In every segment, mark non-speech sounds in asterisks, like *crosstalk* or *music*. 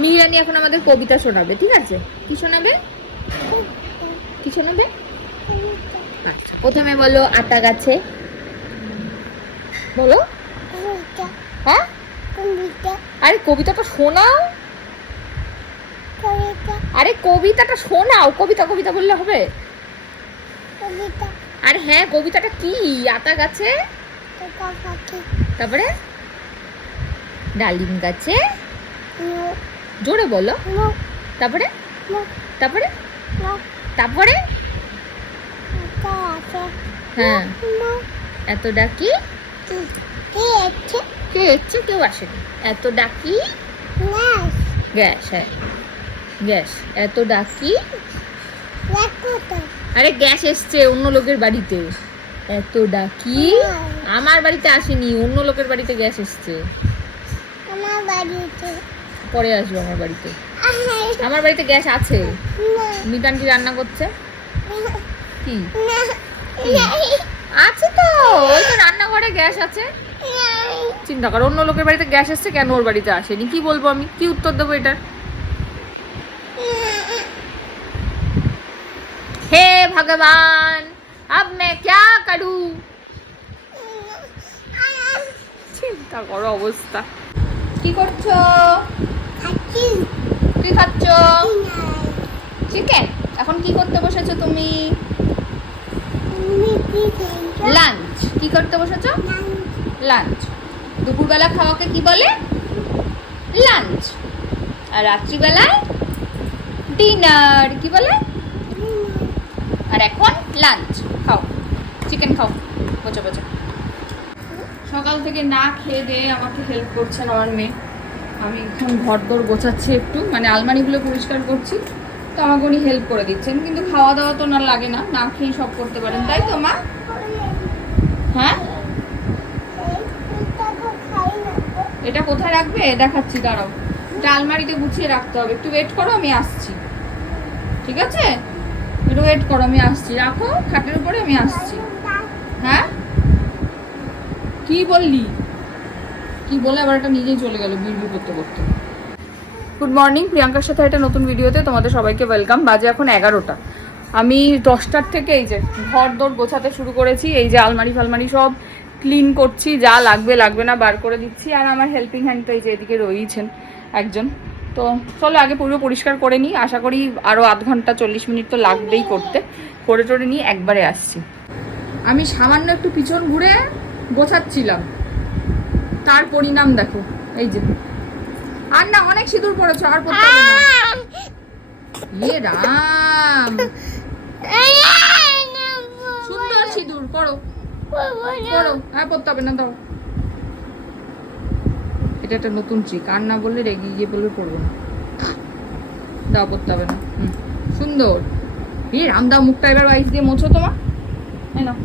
মিহিরানি এখন আমাদের কবিতা শোনাবে, ঠিক আছে? কি শোনাবে? কি শোনাবে? আচ্ছা প্রথমে বলো আটা গাছে। বলো। হ্যাঁ? আরে কবিতাটা শোনাও। আরে কবিতাটা শোনাও, কবিতা কবিতা বললে হবে। আরে হ্যাঁ কবিতাটা কি? আতা গাছে? তারপরে? ডালিম গাছে? জোরে বলো। তারপরে? তারপরে? তারপরে? হ্যাঁ। এত ডাকি কে? এসছে কেউ আসেনি। এত ডাকি গ্যাস। হ্যাঁ। গ্যাস। এত ডাকি আরে গ্যাস এসছে অন্য লোকের বাড়িতে। এত ডাকি আমার বাড়িতে আসেনি অন্য লোকের বাড়িতে গ্যাস এসছে। আমার বাড়িতে পরে আসবো আমার বাড়িতে *laughs* আমার বাড়িতে গ্যাস আছে মিতান কি রান্না করছে কি কি? আছে তো ওই তো রান্নাঘরে গ্যাস আছে চিন্তা কর অন্য লোকের বাড়িতে গ্যাস এসছে কেন ওর বাড়িতে আসেনি কি বলবো আমি কি উত্তর দেবো এটার হে ভগবান अब मैं क्या करूं চিন্তা করো অবস্থা কি করছো কি খাচ্ছ? চিকেন এখন কি করতে বসেছো তুমি? লাঞ্চ কি করতে বসেছো? লাঞ্চ দুপুরবেলা খাওয়াকে কি বলে? লাঞ্চ আর রাত্রিবেলায়? ডিনার কি বলে? আর এখন লাঞ্চ খাও। চিকেন খাও। বোঝো বোঝো। সকাল থেকে না খেয়ে দিয়ে আমাকে হেল্প করছেন আমার মেয়ে। আমি এখন ঘর দর গোছাচ্ছি একটু মানে আলমারিগুলো পরিষ্কার করছি। তো আমাকে উনি হেল্প করে দিচ্ছেন, কিন্তু খাওয়া দাওয়া তো না লাগে না না খেয়েই সব করতে পারেন, তাই তো মা? হ্যাঁ? এটা কোথায় রাখবে? দেখাচ্ছি, দাঁড়াও। এটা আলমারিতে গুছিয়ে রাখতে হবে, একটু ওয়েট করো, আমি আসছি। ঠিক আছে? একটু ওয়েট করো, আমি আসছি। রাখো, খাটের উপরে আমি আসছি। হ্যাঁ? কি বললি? কি বলে আবার একটা নিজেই চলে গেল বিড়বিড় করতে করতে। গুড মর্নিং প্রিয়াঙ্কার সাথে একটা নতুন ভিডিওতে তোমাদের সবাইকে ওয়েলকাম বাজে এখন এগারোটা। আমি দশটার থেকে এই যে ঘর দর গোছাতে শুরু করেছি এই যে আলমারি ফালমারি সব ক্লিন করছি যা লাগবে লাগবে না বার করে দিচ্ছি আর আমার হেল্পিং হ্যান্ড তো এই যে এদিকে রয়েছেন একজন। তো চলো আগে পুরো পরিষ্কার করে নিই আশা করি আরও আধ ঘণ্টা চল্লিশ মিনিট তো লাগবেই করতে। করে টোরে নিয়ে একবারে আসছি। আমি সামান্য একটু পিছন ঘুরে গোছাচ্ছিলাম। তার পরিণাম দেখো, এই যে। আর না, অনেক সিঁদুর পড়েছো, আর পড়তে না। ইয়ে রাম। সুন্দর সিঁদুর, পড়ো। পড়ো। হ্যাঁ পড়তে হবে না, দাও। এটা একটা নতুন ট্রিক আর না বললে রেগে গিয়ে বলবে পড়ব না। দাও, পড়তে হবে না। হুম, সুন্দর। এ রাম দাও, মুখটা এবার ওয়াইফ দিয়ে মোছো তোমার। এই নাও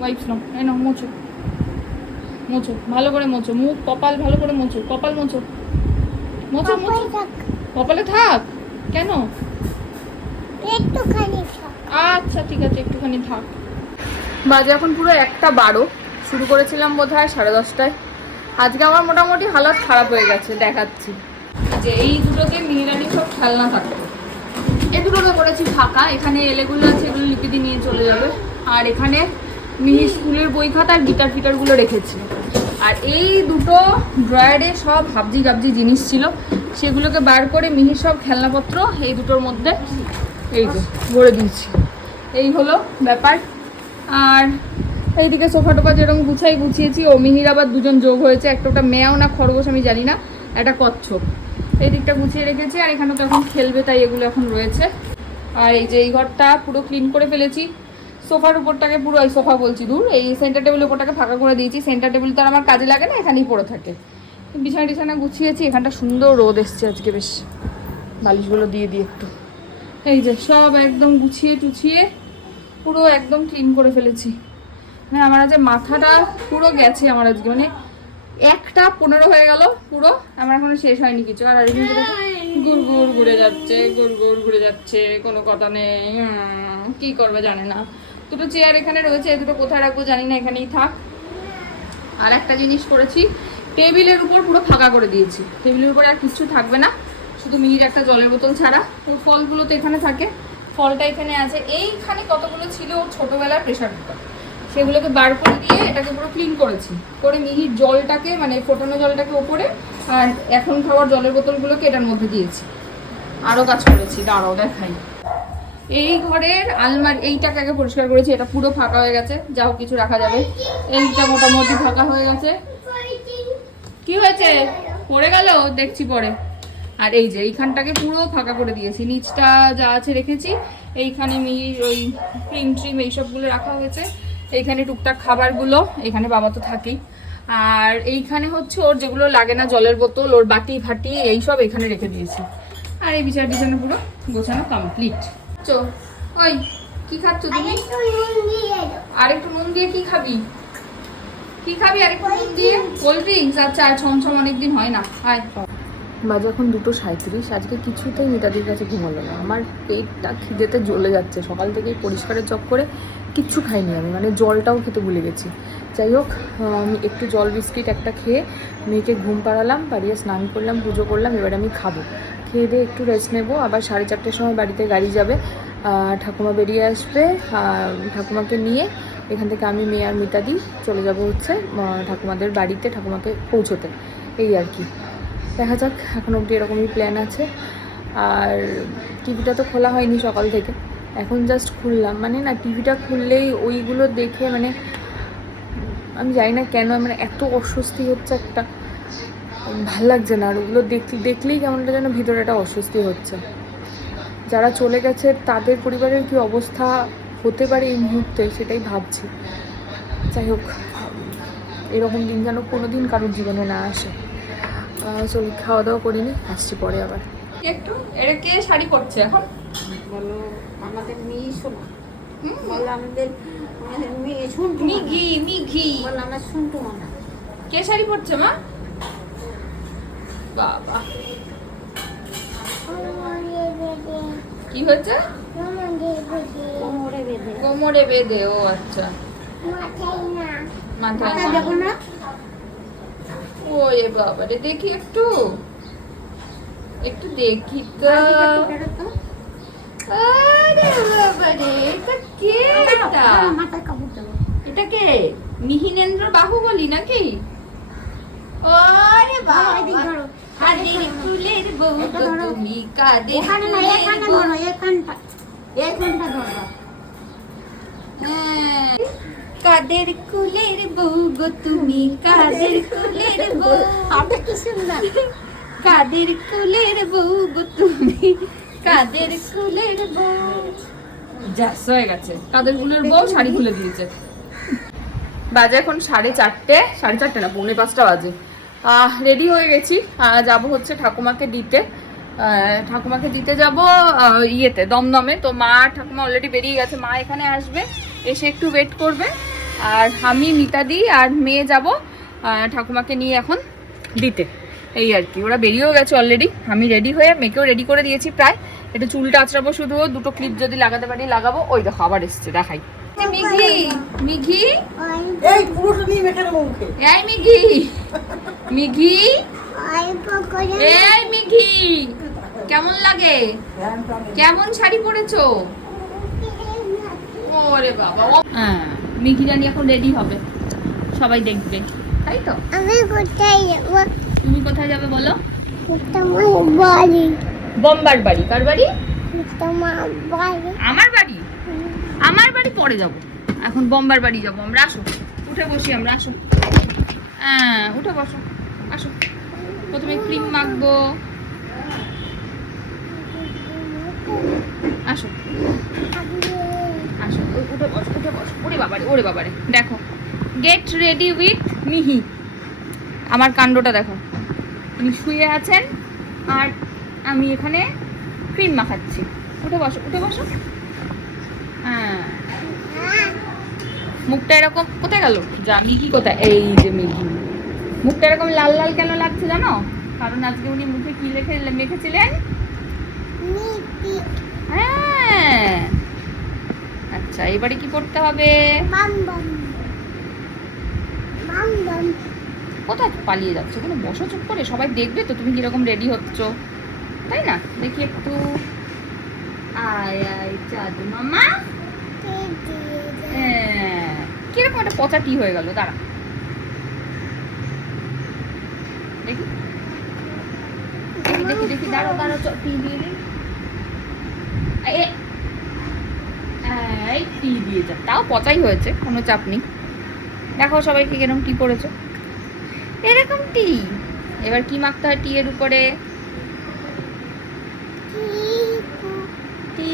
ওয়াইপস নাও, এই নাও, মোছো। মোছো ভালো করে মোচো মুখ কপাল ভালো করে মোছো কপাল মোছো মোছো মোছো কপালে থাক। কেন? একটুখানি আচ্ছা ঠিক আছে একটুখানি থাক। বাজে এখন পুরো একটা বারো। শুরু করেছিলাম বোধ হয় সাড়ে দশটায়। আজকে আমার মোটামুটি হালত খারাপ হয়ে গেছে দেখাচ্ছি। যে এই দুটোতে মিহিরানি সব খেলনা থাকবে। এ দুটোতে করেছি ফাঁকা। এখানে এলেগুলো আছে এগুলো লিপি দিয়ে নিয়ে চলে যাবে। আর এখানে মিহি স্কুলের বই খাতা আর গিটার ফিটারগুলো রেখেছি। আর এই দুটো ড্রয়ারে সব হাবজি গাবজি জিনিস ছিল। সেগুলোকে বার করে মিহির সব খেলনাপত্র এই দুটোর মধ্যে এই যে ভরে দিয়েছি। এই হলো ব্যাপার। আর এইদিকে সোফা টোফা যেরকম গুছাই গুছিয়েছি, ও মিহির আবার দুজন যোগ হয়েছে। একটা ওটা মেয়াও না খরগোশ আমি জানি না, একটা কচ্ছপ। এই দিকটা গুছিয়ে রেখেছি আর এখানে তো এখন খেলবে, তাই এগুলো এখন রয়েছে। আর এই যে এই ঘরটা পুরো ক্লিন করে ফেলেছি। সোফার উপরটাকে পুরো এই সোফা বলছি, দূর। এই সেন্টার টেবিলের উপরটাকে ফাঁকা করে দিয়েছি। সেন্টার টেবিল তো আর আমার কাজে লাগে না, এখানেই পড়ে থাকে। বিছানা টিছানা গুছিয়েছি, এখানটা সুন্দর রোদ এসছে আজকে বেশ। বালিশগুলো দিয়ে দিই একটু। এই যে সব একদম গুছিয়ে টুছিয়ে পুরো একদম ক্লিন করে ফেলেছি। মানে আমার আজকে মাথাটা পুরো গেছে আমার আজকে। মানে একটা পনেরো হয়ে গেল পুরো। আমার এখনও শেষ হয়নি কিছু। আর গুড় ঘুরে যাচ্ছে, গুড় গুড় ঘুরে যাচ্ছে, কোনো কথা নেই। কি করবে জানে না। দুটো চেয়ার এখানে রয়েছে এই দুটো কোথায় রাখব জানি না, এখানেই থাক। আর একটা জিনিস করেছি, টেবিলের উপর পুরো ফাঁকা করে দিয়েছি। টেবিলের উপর আর কিচ্ছু থাকবে না, শুধু মিহির একটা জলের বোতল ছাড়া। তো ফলগুলো তো এখানে থাকে। ফলটা এখানে আছে। এইখানে কতগুলো ছিল ওর ছোটোবেলার প্রেশার কুকার সেগুলোকে বার করে দিয়ে এটাকে পুরো ক্লিন করেছি। করে মিহির জলটাকে মানে ফোটানো জলটাকে ওপরে, আর এখন খাওয়ার জলের বোতলগুলোকে এটার মধ্যে দিয়েছি। আরও কাজ করেছি, দাঁড়াও, দেখাই। এই ঘরের আলমারি, এইটাকে আগে পরিষ্কার করেছি, এটা পুরো ফাঁকা হয়ে গেছে যা হোক কিছু রাখা যাবে। এইটা মোটামুটি ফাঁকা হয়ে গেছে। কি হয়েছে? পড়ে গেল? দেখছি পরে। আর এই যে, এইখানটাকে পুরো ফাঁকা করে দিয়েছি। নিচটা যা আছে রেখেছি, এইখানে মিহির ওই ক্রিম ট্রিম এইসবগুলো রাখা হয়েছে। এইখানে টুকটাক খাবারগুলো এখানে বাবা তো থাকেই। আর এইখানে হচ্ছে ওর যেগুলো লাগে না, জলের বোতল, ওর বাটি ফাটি এইসব এখানে রেখে দিয়েছি। আর এই বিছানা বিছানা পুরো গোছানো কমপ্লিট চো ওই কি খাচ্ছ তুমি? আরেকটু নুন দিয়ে দাও। আর একটু নুন দিয়ে কি খাবি? কি খাবি আর একটু নুন দিয়ে? কোল্ড ড্রিঙ্কস আচ্ছা ছমছম অনেকদিন হয় না। আয়। বাজে এখন দুটো সাঁত্রিশ আজকে কিছুতেই মিতাদির কাছে ঘুমালো না। আমার পেটটা খিদেতে জ্বলে যাচ্ছে। সকাল থেকেই পরিষ্কারের চক করে কিচ্ছু খাইনি আমি। মানে জলটাও খেতে ভুলে গেছি। যাই হোক আমি একটু জল বিস্কিট একটা খেয়ে মেয়েকে ঘুম পাড়ালাম পাড়িয়ে স্নান করলাম পুজো করলাম এবার আমি খাব। খেয়ে দিয়ে একটু রেস্ট নেব। আবার সাড়ে চারটের সময় বাড়িতে গাড়ি যাবে। ঠাকুমা বেরিয়ে আসবে। ঠাকুমাকে নিয়ে এখান থেকে আমি, মেয়ে আর মিতাদি চলে যাব হচ্ছে ঠাকুমাদের বাড়িতে, ঠাকুমাকে পৌঁছোতে। এই আর কি। দেখা যাক, এখন অবধি এরকমই প্ল্যান আছে। আর টিভিটা তো খোলা হয়নি সকাল থেকে। এখন জাস্ট খুললাম। মানে না টিভিটা খুললেই ওইগুলো দেখে মানে আমি জানি না কেন মানে এত অস্বস্তি হচ্ছে একটা। ভালো লাগছে না। আর ওগুলো দেখ দেখলেই কেমনটা যেন ভিতরে একটা অস্বস্তি হচ্ছে। যারা চলে গেছে তাদের পরিবারের কি অবস্থা হতে পারে এই মুহূর্তে সেটাই ভাবছি। যাই হোক এরকম দিন যেন কোনো দিন কারোর জীবনে না আসে। চলো খাওয়া দাওয়া করিনি আসছি পরে আবার। একটু এটা কে শাড়ি পরছে এখন? বলো আমাদের মেয়ে শোনো হুম? বলো আমাদের আমাদের মেয়ে শুনটু মিঘি মিঘি বলো আমার শুনটু মানা কে শাড়ি পরছে মা? বাবা। কি হয়েছে? কোমরে বেঁধে, ও আচ্ছা। মাথায় না। ওরে বাবা রে দেখি একটু। একটু দেখি তো। এটা তো। আরে বাবা রে এটা কে এটা? দাঁড়াও, মাথায় এটা কে? মিহিনেন্দ্র বাহুবলী নাকি? ওরে বাবা। ধরো। কাদের ফুলের বউ তুমি কাদের এখানে না এখানে ধরো এখানটা এখানটা ধরো। হ্যাঁ। কাদের কুলের বউ গো তুমি কাদের কুলের বউ। আপনি কি সুন্দর। কাদের কুলের বউ গো তুমি কাদের কুলের বউ। যাস হয়ে গেছে। কাদের কুলের বউ শাড়ি খুলে দিয়েছে। বাজে এখন সাড়ে চারটে সাড়ে চারটে না পৌনে পাঁচটা বাজে। রেডি হয়ে গেছি। যাব হচ্ছে ঠাকুমাকে দিতে। ঠাকুমাকে দিতে যাব ইয়েতে দমদমে। তো মা ঠাকুমা অলরেডি বেরিয়ে গেছে। মা এখানে আসবে এসে একটু ওয়েট করবে। আর আমি মিতাদি আর মেয়ে যাব ঠাকুমাকে নিয়ে এখন দিতে। এই আর কি ওরা বেরিয়েও গেছে অলরেডি আমি রেডি হয়ে মেয়েকেও রেডি করে দিয়েছি প্রায়। একটু চুলটা আঁচড়াবো শুধু দুটো ক্লিপ যদি লাগাতে পারি লাগাবো। ওই দেখো আবার এসছে দেখাই। মিঘি মিঘি এই পুরুষ নিয়ে মুখে এই মিঘি মিঘি? এই মিঘি, কেমন লাগে? কেমন শাড়ি পরেছো? ওরে বাবা হ্যাঁ মিঘি জানি এখন রেডি হবে। সবাই দেখবে, তাই তো? আমি কোথায় যাব তুমি কোথায় যাবে বলো? বাড়ি বোম্বার বাড়ি। কার বাড়ি? আমার বাড়ি? আমার বাড়ি পরে যাব। এখন বোম্বার বাড়ি যাব। আমরা আসো, উঠে বসি, আমরা আসো। হ্যাঁ উঠে বসো। আসো। প্রথমে ক্রিম মাখবো। আসো। আসো। উঠে বসো উঠে বসো। ওরে বাবারে ওরে বাবারে। দেখো। গেট রেডি উইথ মিহি। আমার কাণ্ডটা দেখো। উনি শুয়ে আছেন আর আমি এখানে ক্রিম মাখাচ্ছি। উঠে বসো উঠে বসো। হ্যাঁ। মুখটা এরকম কোথায় গেল? যা মিহি কোথায়? এই যে মিহি। মুখটা এরকম লাল লাল কেন লাগছে জানো? কারণ আজকে উনি মুখে কি লেখে মেখেছিলেন? হ্যাঁ। আচ্ছা এবারে কি করতে হবে? কোথায় পালিয়ে যাচ্ছে? কোনো বসো চুপ করে। সবাই দেখবে তো তুমি কীরকম রেডি হচ্ছ। তাই না? দেখি একটু। আয় আয় চাঁদু মামা। হ্যাঁ। কীরকম একটা পচা টি হয়ে গেল? দাঁড়া। দেখি। দেখি দেখি দেখি দাঁড়াও। দাঁড়াও টি দিয়ে দিই এই টি দিয়ে যা তাও পচাই হয়েছে কোনো চাপ নেই। দেখো সবাইকে কীরকম টি পড়েছে এরকম টি। এবার কি মাখতে হয় টি এর উপরে? টি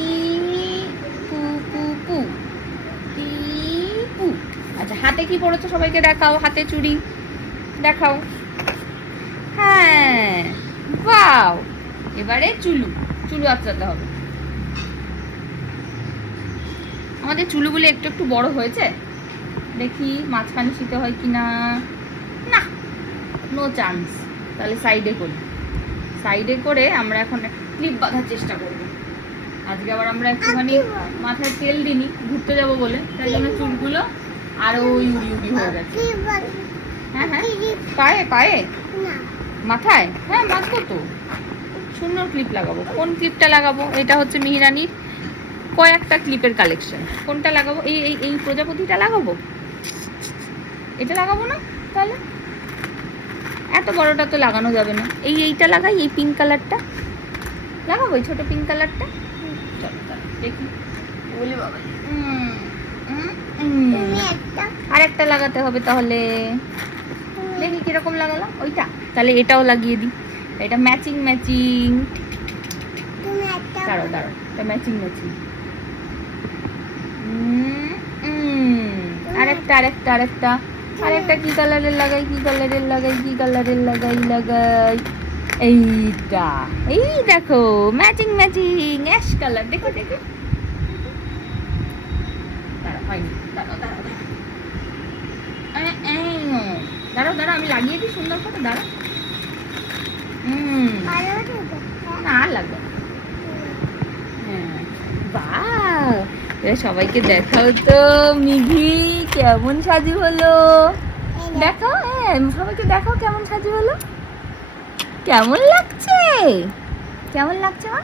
পু পু পু। টি পু। আচ্ছা হাতে কি পড়েছো সবাইকে দেখাও হাতে চুড়ি। দেখাও। হ্যাঁ। বাও এবারে চুলু। চুলু আঁচড়াতে হবে। আমাদের চুলুগুলো একটু একটু বড় হয়েছে। দেখি মাঝখানে শীতে হয় কি না। না নো চান্স তাহলে সাইডে করি। সাইডে করে আমরা এখন ক্লিপ বাঁধার চেষ্টা করব। আজকে আবার আমরা একটুখানি মাথায় তেল দিইনি ঘুরতে যাব বলে। তাই জন্য চুলগুলো আরও উড়ি উড়ি হয়ে গেছে। হ্যাঁ হ্যাঁ। পায়ে পায়ে। মাথায়? হ্যাঁ মাথা তো। সুন্দর ক্লিপ লাগাবো। কোন ক্লিপটা লাগাবো? এটা হচ্ছে মিহিরানির কয়েকটা ক্লিপের কালেকশন কোনটা লাগাবো? এই এই এই প্রজাপতিটা লাগাবো? এটা লাগাবো না তাহলে? এত বড়টা তো লাগানো যাবে না। এই এইটা লাগাই এই পিঙ্ক কালারটা লাগাবো এই ছোট পিঙ্ক কালারটা চলো দেখি। বলি বাবা। আর একটা লাগাতে হবে তাহলে। দেখি কীরকম লাগালাম ওইটা। তাহলে এটাও লাগিয়ে দিই। এটা ম্যাচিং ম্যাচিং দাঁড়ো দাঁড়ো এটা ম্যাচিং ম্যাচিং আরেকটা আরেকটা আরেকটা। আরেকটা কি কালারের লাগাই, কি কালারের লাগাই, কি কালারের লাগাই লাগাই। এইটা। এই দেখো ম্যাচিং ম্যাচিং অ্যাশ কালার দেখো দেখো। হয়নি। দাঁড়াও দাঁড়াও দাঁড়াও। দাঁড়াও আমি লাগিয়ে দিই সুন্দর করে দাঁড়াও। হুম। না আর লাগবে হ্যাঁ। বাহ। সবাইকে দেখাও তো। মিঘি কেমন সাজি হলো? দেখো। হ্যাঁ সবাইকে দেখাও কেমন সাজি হলো। কেমন লাগছে? কেমন লাগছে মা?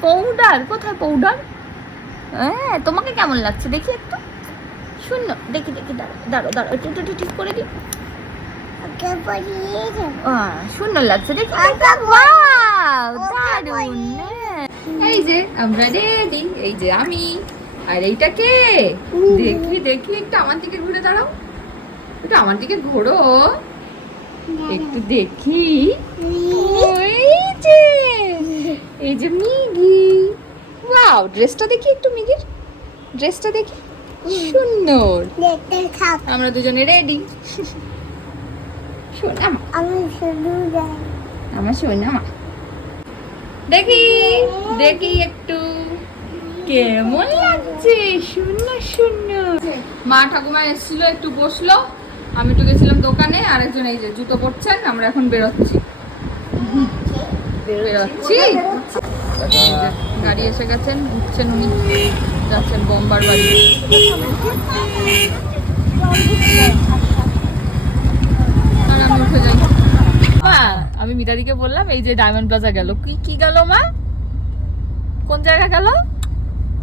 পাউডার কোথায় পাউডার হ্যাঁ তোমাকে কেমন লাগছে? দেখি একটু। শূন্য। দেখি দেখি দাঁড়ো দাঁড়ো দাঁড়ো একটু ঠিক করে দিই। সুন্দর লাগছে দেখি। দারুণ হ্যাঁ। এই যে আমরা রেডি এই যে আমি আর এইটা কে? দেখি দেখি একটু আমার দিকে ঘুরে দাঁড়াও। একটু আমার দিকে ঘোরো। একটু দেখি। ওই যে এই যে মিগি। ওয়াও ড্রেসটা দেখি একটু মিগির। ড্রেসটা দেখি। সুন্দর। আমরা দুজনে রেডি শোনা মা। আমি শুধু যাই আমার শোনা মা। দেখি দেখি একটু। কেমন লাগছে? শূন্য শূন্য। মা ঠাকুমা এসেছিল একটু বসল। আমি একটু গেছিলাম দোকানে আরেকজন এই যে জুতো পরছেন আমরা এখন বেরোচ্ছি। বেরোচ্ছি। গাড়ি এসে গেছেন উঠছেন উনি। যাচ্ছেন বোম্বার বাড়ি আমি উঠে যাই। মা আমি মিতাদিকে বললাম এই যে ডায়মন্ড প্লাজা গেল। কি কি গেল মা? কোন জায়গা গেল?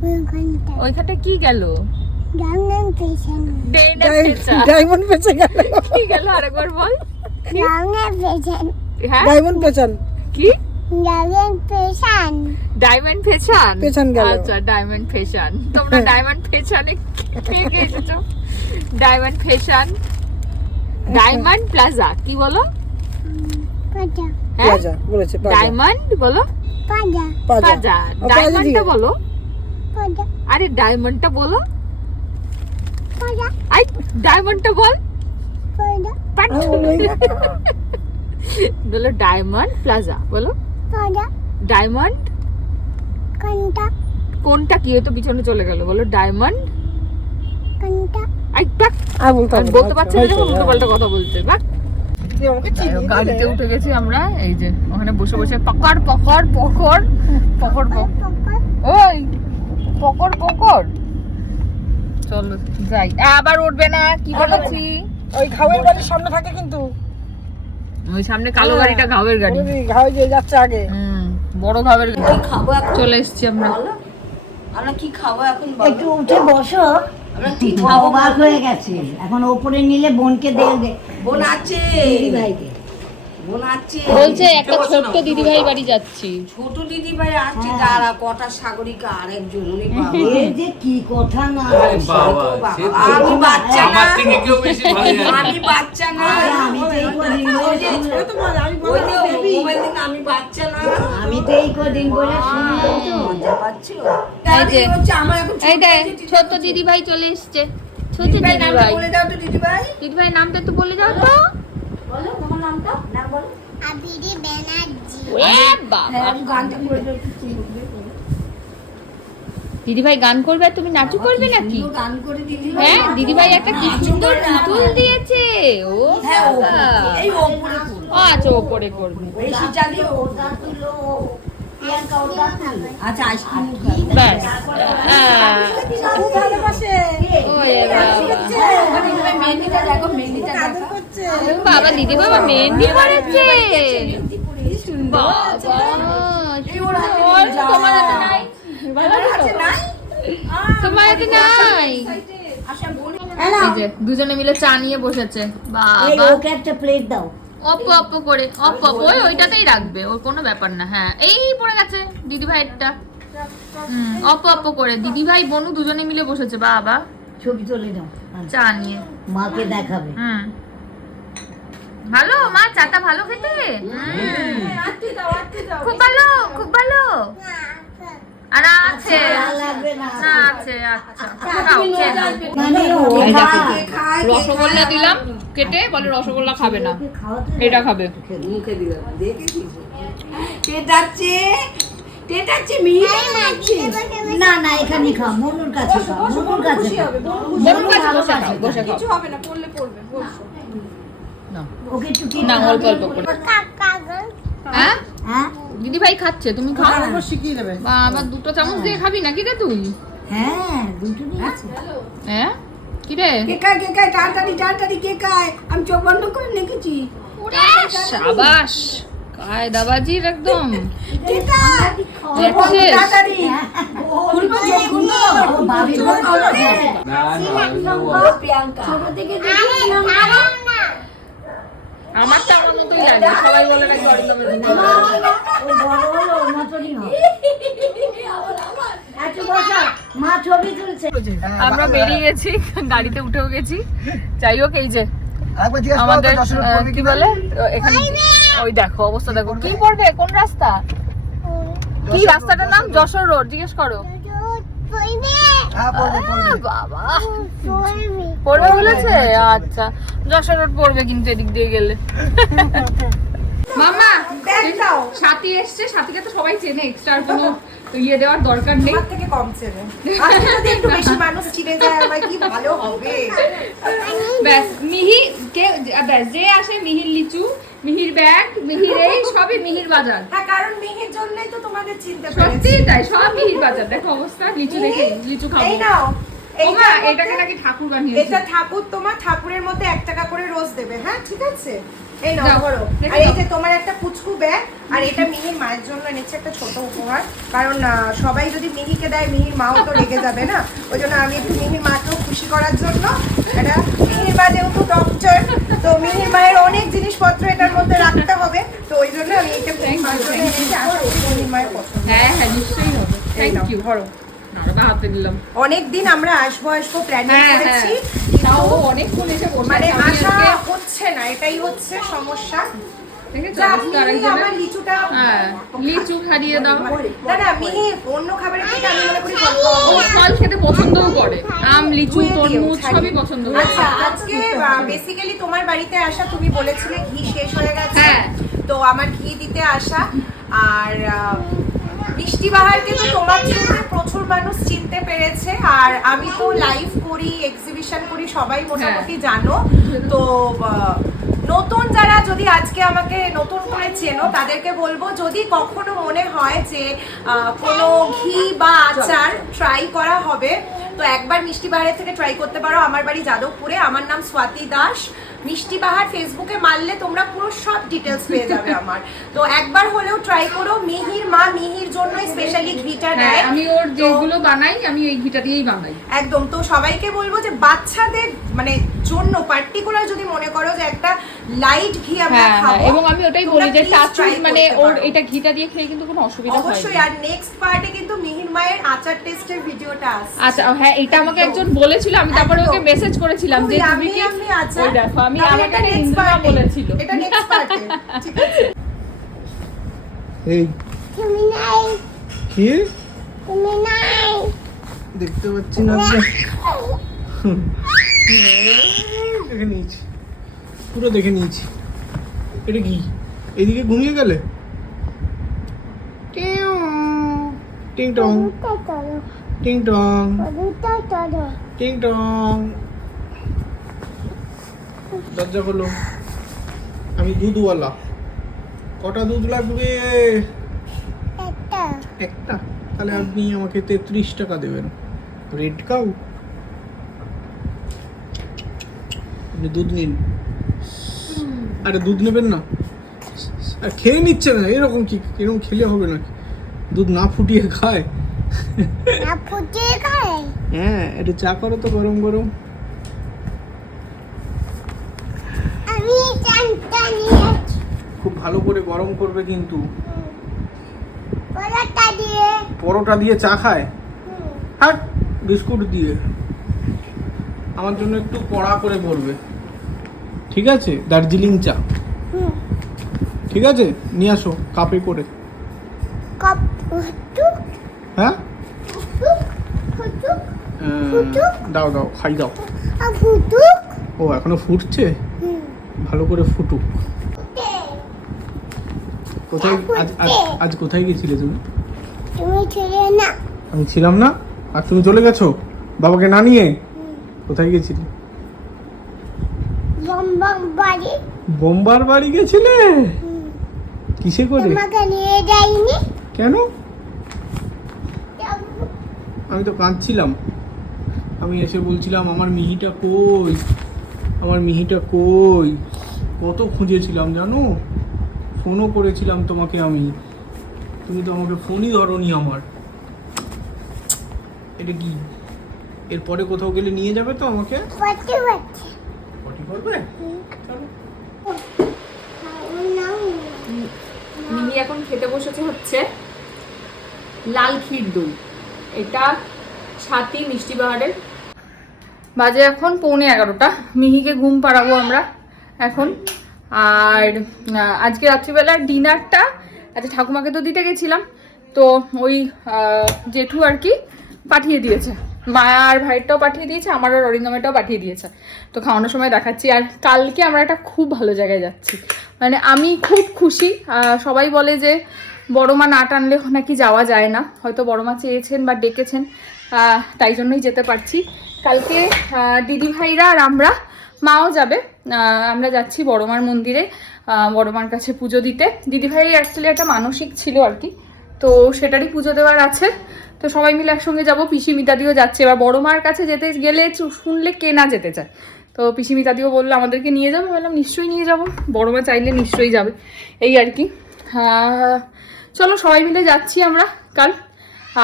ওইখানটা ওইখানটা কি গেল? রামনাম পেছন ডায়মন্ড পেছে গেল। কি গেল আরেকবার বল। রামনাম পেছন হ্যাঁ? ডায়মন্ড পেছন কি? ডায়মন্ড ফেশন পেছন গেল। আচ্ছা ডায়মন্ড ফেশন তোমরা ডায়মন্ড ফেশনে কে কে এসেছ? ডায়মন্ড ফেশন ডায়মন্ড প্লাজা কি বলো? পাজা হ্যাঁ? বলেছে ডায়মন্ড বলো? পাজা ঠিক ডায়মন্ডটা বলো। আরে ডায়মন্ডটা বলো। আই ডায়মন্ডটা বল। বলো ডায়মন্ড প্লাজা বলো। ডায়মন্ড? কান্তা কোনটা কি? হয়তো পিছনে চলে গেল। বলো ডায়মন্ড? আর বলতে আর বলতে পারছে না যখন। পাল্টা কথা বলছে দিলে। গাড়িতে উঠে গেছি আমরা এই যে ওখানে বসে বসে পকড় পকড় পকড় পকড় পকড় ওই পকড় পকড় চলো যাই। আবার উঠবে না কি বলেছি? ওই ঘাওয়ের বাড়ির সামনে থাকে কিন্তু। ওই সামনে কালো গাড়িটা ঘাবের গাড়ি। ঘাবে যে যাচ্ছে আগে। হুম বড় ঘাবের গাড়ি। খাব এখন। চলে এসেছি আমরা। আমরা কি খাব এখন একটু উঠে বসো। আমরা কি খাব হয়ে গেছে। এখন ওপরে নিলে বোনকে দেবে বোন আছে। ভাইকে। বোন আছে বলছে একটা ছোট্ট দিদিভাই বাড়ি যাচ্ছি। ছোট দিদি ভাই আছে তারা কটা সাগরিকা আরেকজন উনি বাবা। *laughs* যে কি কথা না। বাবা আমি বাচ্চা না। আমার থেকে কেউ বেশি ভালো আমি বাচ্চা না। আমি তো এই কদিন ওই যে বলে ওই যে আমি বাচ্চা না। আমি তো এই কদিন বলে তো মজা পাচ্ছো? এই যে। আমার এখন এই দেখ ছোট্ট দিদিভাই। চলে এসছে। ছোট দিদিভাই দিদিভাই। বলে দাও তো দিদিভাই। দিদিভাই নামটা একটু বলে যাও তো। বলো তোমার নামটা? নাম বলো। আবিরি ব্যানার্জি। এ বাবা। হ্যাঁ গানটা করে দিদিভাই গান করবে? আর তুমি নাচু করবে নাকি? গান করে দিদি হ্যাঁ দিদিভাই একটা কি সুন্দর পুতুল দিয়েছে। ও হ্যাঁ এই ওপরে ও আচ্ছা ওপরে করবে। বেশি চালিয়ে ওটা তুলো। আচ্ছা আইসক্রিম ব্যাস। খুব ভালোবাসে। ওরে বাবা। মেহেন্দিটা দেখো মেহেন্দিটা দেখো। ও বাবা দিদি বাবা মেহেন্দি। তোমার হাতে নাই? তোমার হাতে নাই। দুজনে মিলে চা নিয়ে বসেছে। বাবা। ওকে একটা প্লেট দাও। অপ্প করে অপ্প অপ্প। ওই ওইটাতেই রাখবে ওর কোনো ব্যাপার না। হ্যাঁ এই পড়ে গেছে দিদি ভাইয়েরটা হুম অপ্প অপ্প করে। দিদি ভাই বনু দুজনে মিলে বসেছে বাবা। ছবি তুলে দাও। চা নিয়ে। মাকে দেখাবে। হুম। ভালো মা চাটা ভালো খেতে? খুব ভালো খুব ভালো? আর আছে। না আছে আচ্ছা খেয়ে নাও। মানে। খায় রসগোল্লা দিলাম কেটে। বলে রসগোল্লা খাবে না। এটা খাবে। মুখে দিলাম মারছে না না এখানে খাও মনুর কাছে মনুর কাছে বসে খাও। বসে। খাও না একটু কি না। অল্প অল্প করে। হ্যাঁ? হ্যাঁ? দিদি ভাই খাচ্ছে তুমি খাও। আবার শিখিয়ে দেবে। বাবা দুটো চামচ দিয়ে খাবি নাকি রে তুই? হ্যাঁ দুটো হ্যাঁ? কি রে? কে খায় কে খায়? তাড়াতাড়ি তাড়াতাড়ি কে খায়? আমি চোখ বন্ধ করে সাবাস একদম। প্রিয়াঙ্কা ছোট থেকে আমারটা আমার মতোই লাগে সবাই বলে নাকি অরিন্দমের মতো বড় হলো মতনই হবে একটু বসো মা ছবি তুলছে আমরা বেরিয়ে গেছি গাড়িতে উঠেও গেছি। যাই হোক এই যে আমাদের তো কি বলে? এখানে ওই দেখো অবস্থা দেখো। কি পড়বে? কোন রাস্তা? কি রাস্তাটার নাম? যশোর রোড জিজ্ঞেস করো। পড়বে। হ্যাঁ পড়বে বলেছে? আচ্ছা। যশোর রোড পড়বে কিন্তু এদিক দিয়ে গেলে। *laughs* মামা সাথী এসছে সাথীকে তো সবাই চেনে এক্সট্রা কোনো ইয়ে দেওয়ার দরকার নেই। থেকে কম চেনে। যদি একটু বেশি মানুষ চিনে যায় আমার কি ভালো হবে? ব্যাস মিহি কে ব্যাস যে আসে মিহির লিচু মিহির ব্যাগ মিহির এই সবই মিহির বাজার। হ্যাঁ কারণ মেহের জন্যই তো তোমাদের চিনতে সত্যি তাই সব মিহির বাজার। দেখো অবস্থা লিচু দেখে লিচু খাব। এই নাও ওমা এটাকে নাকি ঠাকুর বানিয়েছে। এটা ঠাকুর তোমার ঠাকুরের মধ্যে এক টাকা করে রোজ দেবে হ্যাঁ ঠিক আছে? এই নাও ধরো। আর এই যে তোমার একটা পুচকু ব্যাগ আর এটা মিহির মায়ের জন্য এনেছে একটা ছোট উপহার। কারণ সবাই যদি মিহিকে দেয় মিহির মাও তো রেগে যাবে না। ওই জন্য আমি একটু মিহির মাকেও খুশি করার জন্য এটা মিহির মা যেহেতু ডক্টর তো মিহির মায়ের অনেক জিনিসপত্র এটার মধ্যে রাখতে হবে। তো ওই জন্য আমি এটা মিহির মায়ের জন্য এনেছি। আশা করি মিহির মায়ের পছন্দ। হ্যাঁ হ্যাঁ নিশ্চয়ই হবে। থ্যাংক ইউ ধরো। অনেক দিন আমরা আসব আসব প্ল্যানিং হ্যাঁ, করেছি তাও অনেকক্ষণ এসে মানে আজকে- হচ্ছে না এটাই হচ্ছে সমস্যা। হ্যাঁ লিচু খাইয়ে দাও। না না মিহি অন্য খাবারের থেকে আমি মনে করি ফল খাওয়াবো। ও ফল খেতে পছন্দও করে। আম লিচু ধুয়ে তরমুজ সবই পছন্দ করে। আচ্ছা আজকে বেসিক্যালি তোমার বাড়িতে আসা তুমি বলেছিলে ঘি শেষ হয়ে গেছে। হ্যাঁ। তো আমার ঘি দিতে আসা আর বৃষ্টি বাহারকে তো তোমার থ্রুতে প্রচুর মানুষ চিনতে পেরেছে আর আমি তো লাইভ করি এক্সিবিশন করি সবাই মোটামুটি জানো। তো নতুন যারা যদি আজকে আমাকে নতুন করে চেনো তাদেরকে বলব যদি কখনো মনে হয় যে কোনো ঘি বা আচার ট্রাই করা হবে তো একবার মিষ্টি বাহারের থেকে ট্রাই করতে পারো। আমার বাড়ি যাদবপুরে। আমার নাম স্বাতি দাস। মিষ্টি বাহার ফেসবুকে মারলে তোমরা পুরো সব ডিটেলস পেয়ে যাবে আমার। তো একবার হলেও ট্রাই করো মিহির মা মিহির জন্য স্পেশালি ঘিটা হ্যাঁ দেয় আমি ওর যেগুলো বানাই আমি এই ঘিটা দিয়েই বানাই। একদম তো সবাইকে বলব যে বাচ্চাদের মানে জন্য পার্টিকুলার যদি মনে করো যে একটা লাইট ঘি আমরা হ্যাঁ হ্যাঁ খাব এবং আমি ওটাই বলি যে please মানে ওর এটা ঘিটা দিয়ে খেয়ে কিন্তু কোনো অসুবিধা হয় অবশ্যই আর নেক্সট পার্টে কিন্তু মিহির মায়ের আচার টেস্টের ভিডিওটা আসছে। আচ্ছা হ্যাঁ এটা আমাকে একজন বলেছিল আমি তারপরে ওকে মেসেজ করেছিলাম যে তুমি yummy কি ওই দেখো আমি আমাকে। বলেছিল। এটা নেক্সট পার্টে ঠিক আছে। এই তুমি নাই। কি? তুমি নাই। দেখতে পাচ্ছি না। দেখে নিয়েছি। পুরো দেখে নিয়েছি। এটা কি? এদিকে ঘুমিয়ে গেলে? টিং টং। টিং টং। টিং টং। দরজা খোলো। আমি দুধওয়ালা। কটা দুধ লাগবে? একটা। তাহলে আপনি আমাকে তেত্রিশ টাকা দেবেন। Red cow? আপনি দুধ নিন। আরে দুধ নেবেন না। আর খেয়ে নিচ্ছে না। এরকম কি? এরকম খেলে হবে না দুধ না ফুটিয়ে খায়? না ফুটিয়ে খায়? হ্যাঁ একটু চা করো তো গরম গরম আমি চানটা নিয়েছি খুব ভালো করে গরম করবে কিন্তু। পরোটা দিয়ে। চা খায়? হ্যাঁ বিস্কুট দিয়ে। আমার জন্য একটু কড়া করে করবে ঠিক আছে? দার্জিলিং চা। ঠিক আছে? নিয়ে আসো কাপে করে। হ্যাঁ? দাও দাও খাই দাও। ও এখনও ফুটছে? ভালো করে ফুটুক। ফুটে। কোথায় আজ আজ আজ কোথায় গেছিলে তুমি? তুমি ছেড়ে না। আমি ছিলাম না? আর তুমি চলে গেছো? বাবাকে না নিয়ে? কোথায় গেছিলে লম্বা বাড়ি। বোম্বার বাড়ি গেছিলে? হুম, কিসে করে? তোমাকে নিয়ে যাইনি। কেন? আমি তো কাঁদছিলাম। আমি এসে বলছিলাম আমার মিহিটা কই? আমার মিহিটা কই? কত খুঁজেছিলাম জানো? ফোনও করেছিলাম তোমাকে আমি। তুমি তো আমাকে ফোনই ধরনি আমার। এটা কি? এরপরে কোথাও গেলে নিয়ে যাবে তো আমাকে? পটি করবে? মিহি এখন খেতে বসেছে হচ্ছে লাল ক্ষীর দই। এটা ছাতি মিষ্টি বাহারের। বাজে এখন পৌনে এগারোটা। মিহিকে ঘুম পাড়াবো আমরা এখন। আর আজকে রাত্রিবেলার ডিনারটা আজকে ঠাকুমাকে তো দিতে গেছিলাম, তো ওই জেঠু আর কি পাঠিয়ে দিয়েছে। মা আর ভাইয়েরটাও পাঠিয়ে দিয়েছে, আমার আর অরিন্দমেরটাও পাঠিয়ে দিয়েছে। তো খাওয়ানোর সময় দেখাচ্ছি, আর কালকে আমরা একটা খুব ভালো জায়গায় যাচ্ছি। মানে আমি খুব খুশি সবাই বলে যে বড় মা না টানলে নাকি যাওয়া যায় না। হয়তো বড় মা চেয়েছেন বা ডেকেছেন তাই জন্যই যেতে পারছি। কালকে দিদি ভাইরা আর আমরা মাও যাবে। আমরা যাচ্ছি বড়মার মন্দিরে বড়মার কাছে পুজো দিতে। দিদি ভাই অ্যাকচুয়ালি একটা মানসিক ছিল আর কি। তো সেটারই পুজো দেওয়ার আছে। তো সবাই মিলে একসঙ্গে যাব। পিসি মিতাদিও যাচ্ছে। এবার বড় মার কাছে যেতে গেলে শুনলে কে না যেতে চায়। তো পিসি মিতাদিও বলল, আমাদেরকে নিয়ে যাবে? বললাম, নিশ্চয়ই নিয়ে যাব। বড় মা চাইলে নিশ্চয়ই যাবে। এই আর কি। চলো সবাই মিলে যাচ্ছি আমরা কাল।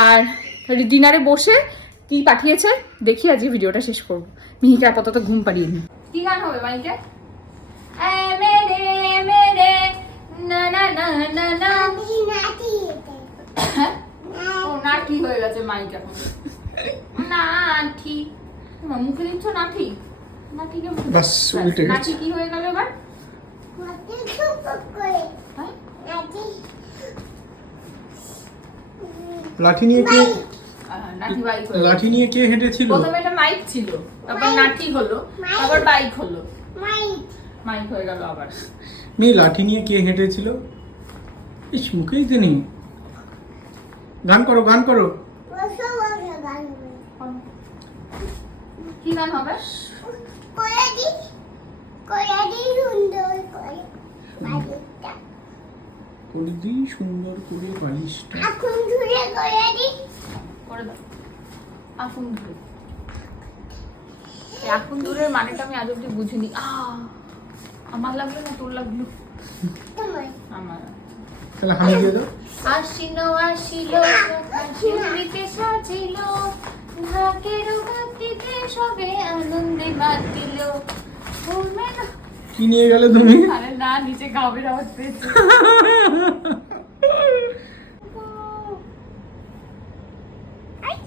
আর ডিনারে বসে কি পাঠিয়েছে, দেখি আজকে ভিডিওটা শেষ করব। মিহিকে আপাতত ঘুম পাড়িয়ে নি কি গান হবে মাইকে? এ মেরে মেরে না না না না না। ও নাঠি হয়ে গেছে মাইক এখন। নাঠি মুখে দিচ্ছ উল্টে গেছে। নাঠি কি হয়ে গেল এবার? করে। হ্যাঁ? লাঠি নিয়ে কে? নাঠি বাইক গেল। লাঠি নিয়ে কে হেঁটেছিল? প্রথমে এটা মাইক ছিল তারপর নাঠি হলো তারপর বাইক হলো। মাইক। মাইক হয়ে গেল আবার। মেয়ে লাঠি নিয়ে কে হেঁটেছিল? ইস মুখেই তো নেই। গান করো গান করো। বসো বসো কি গান হবে? করে দি সুন্দর করে বাড়িটা করে দিই সুন্দর করে বালিশটা। এখন ধরে করে দি করে দাও। আফুন ধরে এই আফুন দূরের মানেটা আমি আজ অব্দি বুঝিনি। আহ আমার লাগল না তোর লাগল? আমার। তাহলে হামি দিয়ে দাও। আসিল আসিল শিউলিতে সাজিল। ঢাকের বাতিতে সবে আনন্দে মাতিল কি নিয়ে গেলে তুমি? আরে না নিচে গাবের আওয়াজ পেয়েছে *laughs* ঘাউ এসে গেছে মিহি।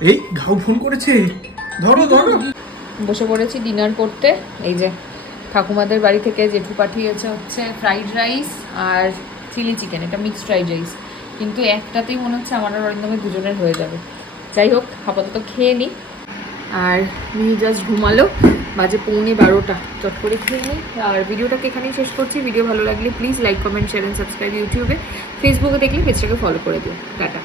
এই, ঘাউ ফোন করেছে। ধরো ধরো। বসে পড়েছি ডিনার করতে। এই যে, ঠাকুমাদের বাড়ি থেকে জেঠু পাঠিয়েছে হচ্ছে ফ্রাইড রাইস আর চিলি চিকেন, এটা মিক্সড ফ্রাইড রাইস কিন্তু একটাতেই মনে হচ্ছে আমার আর অরিন্দমের দুজনের হয়ে যাবে। যাই হোক, আপাতত খেয়ে নিই আর মিহি জাস্ট ঘুমালো। বাজে পৌনে বারোটা। চট করে খেয়ে নিই আর ভিডিওটাকে এখানেই শেষ করছি। ভিডিও ভালো লাগলে please like comment share and subscribe ইউটিউবে। ফেসবুকে দেখলে পেজটাকে ফলো করে দিও। টাটা।